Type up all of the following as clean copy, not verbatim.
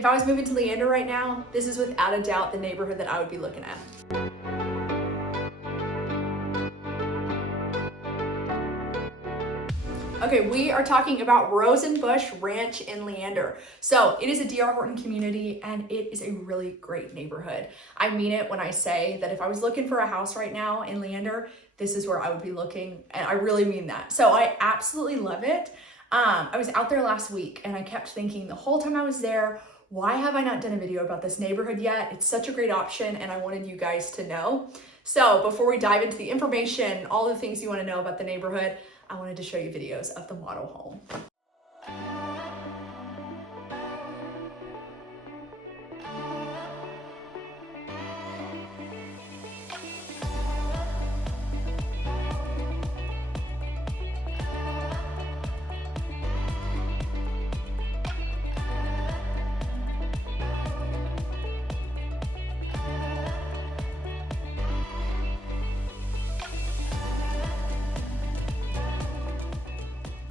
If I was moving to Leander right now, this is without a doubt the neighborhood that I would be looking at. Okay, we are talking about Rosenbusch Ranch in Leander. So it is a D.R. Horton community and it is a really great neighborhood. I mean it when I say that if I was looking for a house right now in Leander, this is where I would be looking, and I really mean that. So I absolutely love it. I was out there last week and I kept thinking the whole time I was there, why have I not done a video about this neighborhood yet? It's such a great option and I wanted you guys to know. So before we dive into the information, all the things you want to know about the neighborhood, I wanted to show you videos of the model home.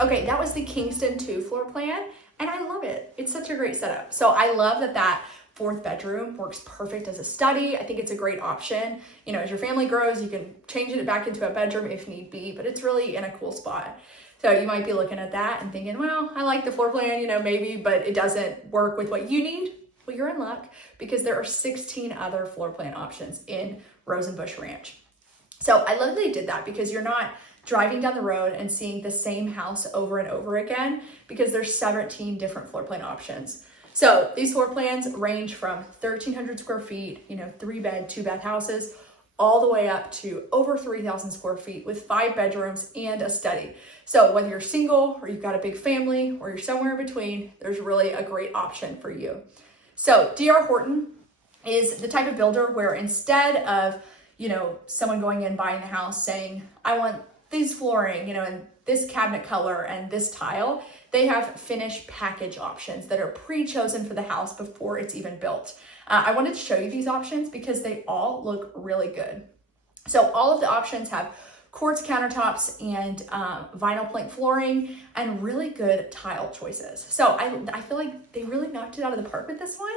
Okay, that was the Kingston 2 floor plan, and I love it. It's such a great setup. So I love that fourth bedroom works perfect as a study. I think it's a great option. You know, as your family grows, you can change it back into a bedroom if need be, but it's really in a cool spot. So you might be looking at that and thinking, well, I like the floor plan, you know, maybe, but it doesn't work with what you need. Well, you're in luck because there are 16 other floor plan options in Rosenbusch Ranch. So I love that they did that because you're not driving down the road and seeing the same house over and over again because there's 17 different floor plan options. So these floor plans range from 1,300 square feet, you know, 3-bed, 2-bath houses, all the way up to over 3,000 square feet with 5 bedrooms and a study. So whether you're single or you've got a big family or you're somewhere in between, there's really a great option for you. So D.R. Horton is the type of builder where instead of, you know, someone going in buying the house saying, I want these flooring, you know, and this cabinet color and this tile, they have finished package options that are pre-chosen for the house before it's even built. I wanted to show you these options because they all look really good. So all of the options have quartz countertops and vinyl plank flooring and really good tile choices. So I feel like they really knocked it out of the park with this one.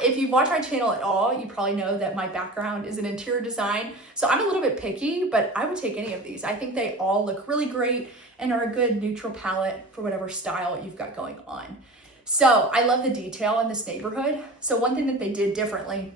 If you watch my channel at all, you probably know that my background is in interior design. So I'm a little bit picky, but I would take any of these. I think they all look really great and are a good neutral palette for whatever style you've got going on. So I love the detail in this neighborhood. So one thing that they did differently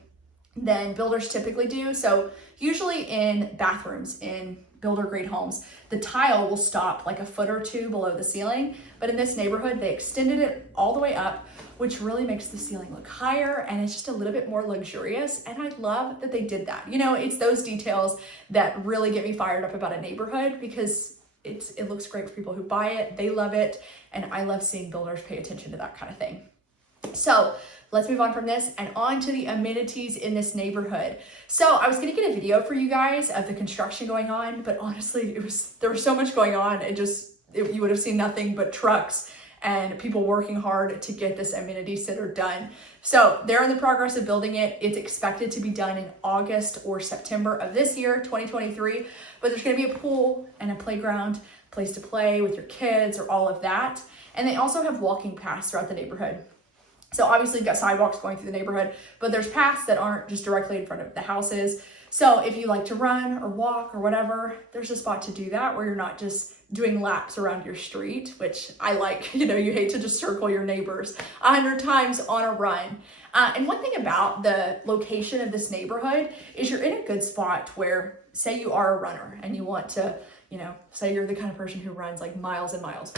than builders typically do. So usually in bathrooms in builder grade homes, the tile will stop like a foot or two below the ceiling. But in this neighborhood, they extended it all the way up, which really makes the ceiling look higher and it's just a little bit more luxurious. And I love that they did that. You know, it's those details that really get me fired up about a neighborhood because it looks great for people who buy it. They love it. And I love seeing builders pay attention to that kind of thing. So let's move on from this and on to the amenities in this neighborhood. So I was gonna get a video for you guys of the construction going on, but honestly, there was so much going on. You would have seen nothing but trucks and people working hard to get this amenity center done. So they're in the progress of building it. It's expected to be done in August or September of this year, 2023, but there's gonna be a pool and a playground, place to play with your kids or all of that. And they also have walking paths throughout the neighborhood. So obviously you've got sidewalks going through the neighborhood, but there's paths that aren't just directly in front of the houses. So if you like to run or walk or whatever, there's a spot to do that where you're not just doing laps around your street, which I like. You know, you hate to just circle your neighbors 100 times on a run. And one thing about the location of this neighborhood is you're in a good spot where, say you are a runner and you want to, you know, say you're the kind of person who runs like miles and miles,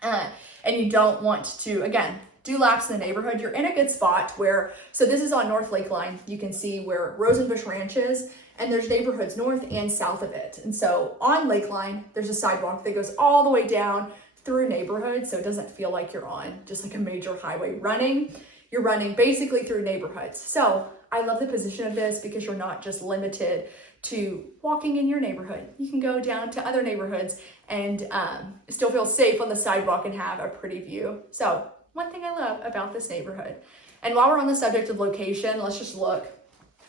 and you don't want to, again, do laps in the neighborhood, you're in a good spot where, so this is on North Lakeline. You can see where Rosenbusch Ranch is, and there's neighborhoods north and south of it. And so on Lakeline, there's a sidewalk that goes all the way down through neighborhoods. So it doesn't feel like you're on just like a major highway running. You're running basically through neighborhoods. So I love the position of this because you're not just limited to walking in your neighborhood. You can go down to other neighborhoods and still feel safe on the sidewalk and have a pretty view. So one thing I love about this neighborhood. And while we're on the subject of location, let's just look.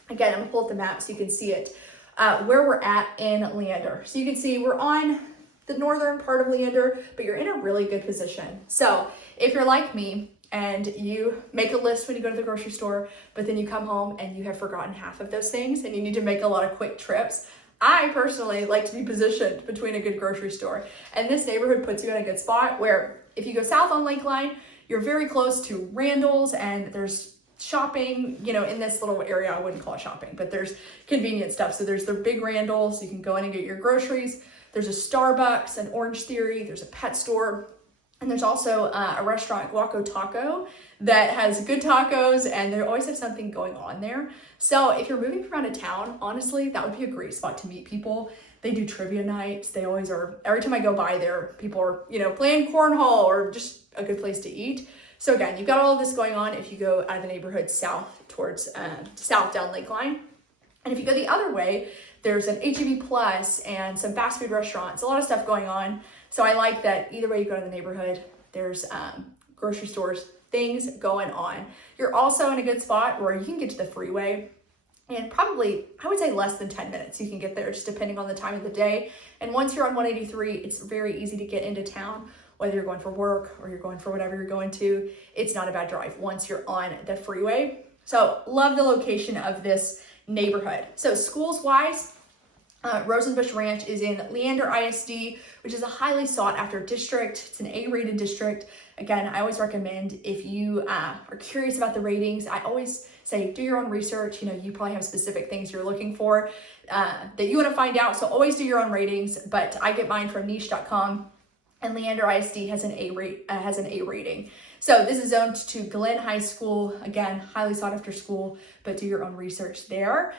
Again, I'm gonna pull up the map so you can see it, where we're at in Leander. So you can see we're on the northern part of Leander, but you're in a really good position. So if you're like me, and you make a list when you go to the grocery store, but then you come home and you have forgotten half of those things and you need to make a lot of quick trips. I personally like to be positioned between a good grocery store, and this neighborhood puts you in a good spot where if you go south on Lakeline, you're very close to Randall's, and there's shopping, you know, in this little area. I wouldn't call it shopping, but there's convenient stuff. So there's the big Randall's, you can go in and get your groceries. There's a Starbucks, an Orange Theory, there's a pet store, and there's also a restaurant, Guaco Taco, that has good tacos, and they always have something going on there. So if you're moving from out of town, honestly, that would be a great spot to meet people. They do trivia nights. They always are. Every time I go by there, people are, you know, playing cornhole, or just a good place to eat. So again, you've got all of this going on if you go out of the neighborhood south towards south down Lakeline. And if you go the other way, there's an HEB Plus and some fast food restaurants, a lot of stuff going on. So I like that either way you go to the neighborhood, there's grocery stores, things going on. You're also in a good spot where you can get to the freeway in probably, I would say, less than 10 minutes. You can get there just depending on the time of the day. And once you're on 183, it's very easy to get into town, whether you're going for work or you're going for whatever you're going to. It's not a bad drive once you're on the freeway. So love the location of this neighborhood. So schools wise, Rosenbusch Ranch is in Leander ISD, which is a highly sought after district. It's an A-rated district. Again, I always recommend, if you are curious about the ratings, I always say do your own research. You know, you probably have specific things you're looking for that you want to find out. So always do your own ratings, but I get mine from niche.com, and Leander ISD has an A rating. So this is zoned to Glenn High School. Again, highly sought after school, but do your own research there.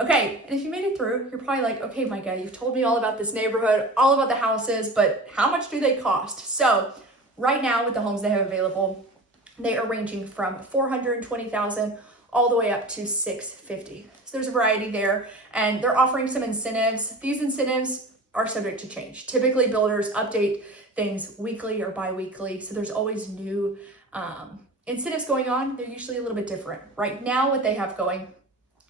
Okay, and if you made it through, you're probably like, okay, Micah, you've told me all about this neighborhood, all about the houses, but how much do they cost? So right now with the homes they have available, they are ranging from $420,000 all the way up to $650,000. So there's a variety there, and they're offering some incentives. These incentives are subject to change. Typically builders update things weekly or bi-weekly, so there's always new incentives going on. They're usually a little bit different. Right now what they have going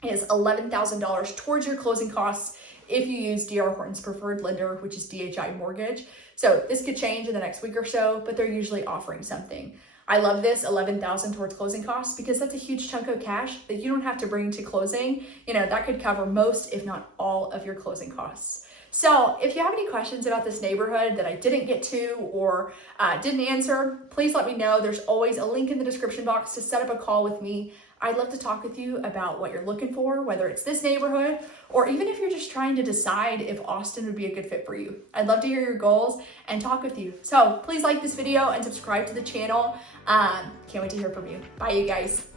is $11,000 towards your closing costs if you use D.R. Horton's preferred lender, which is DHI Mortgage. So this could change in the next week or so, but they're usually offering something. I love this $11,000 towards closing costs, because that's a huge chunk of cash that you don't have to bring to closing. You know, that could cover most, if not all, of your closing costs. So if you have any questions about this neighborhood that I didn't get to or didn't answer, please let me know. There's always a link in the description box to set up a call with me. I'd love to talk with you about what you're looking for, whether it's this neighborhood, or even if you're just trying to decide if Austin would be a good fit for you. I'd love to hear your goals and talk with you. So please like this video and subscribe to the channel. Can't wait to hear from you. Bye, you guys.